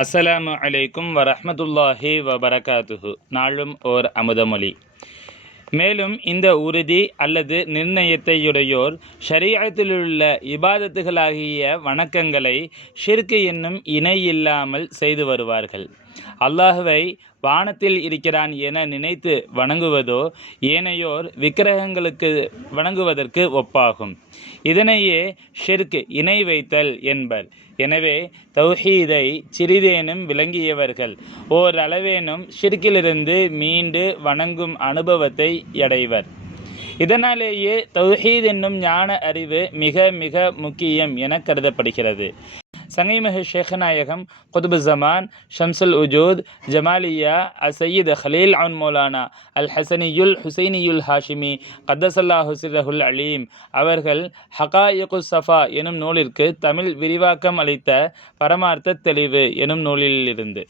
அஸ்ஸலாமு அலைக்கும் வரஹ்மத்துல்லாஹி வபரகாத்துஹு. நாளும் ஓர் அமுதமொழி. மேலும் இந்த உறுதி அல்லது நிர்ணயத்தையுடையோர் ஷரீஅத்திலுள்ள இபாதத்துகளாகிய வணக்கங்களை ஷிர்க் என்னும் இணை இல்லாமல் செய்து வருவார்கள். அல்லாஹுவை வானத்தில் இருக்கிறான் என நினைத்து வணங்குவதோ ஏனையோர் விக்கிரகங்களுக்கு வணங்குவதற்கு ஒப்பாகும். இதனையே ஷிர்க் இணை வைத்தல் என்பர். எனவே தௌஹீதை சிறிதேனும் விளங்கியவர்கள் ஓரளவேனும் ஷிர்க்கிலிருந்து மீண்டு வணங்கும் அனுபவத்தை அடைவர். இதனாலேயே தௌஹீத் என்னும் ஞான அறிவு மிக மிக முக்கியம் என கருதப்படுகிறது. சங்கைமிகு ஷேഖநாயகம் குதுபு ஜமான் ஷம்சுல் உஜூத் ஜமாலியா அசையீத் ஹலீல் அன் மௌலானா அல் ஹசனியுல் ஹுசைனியுல் ஹாஷிமி கத்தசல்லாஹு சிர்ரஹுல் அலீம் அவர்கள் ஹகாயிகுஸ் ஸஃபா எனும் நூலிற்கு தமிழ் விரிவாக்கம் அளித்த பரமார்த்த தெளிவு எனும் நூலிலிருந்து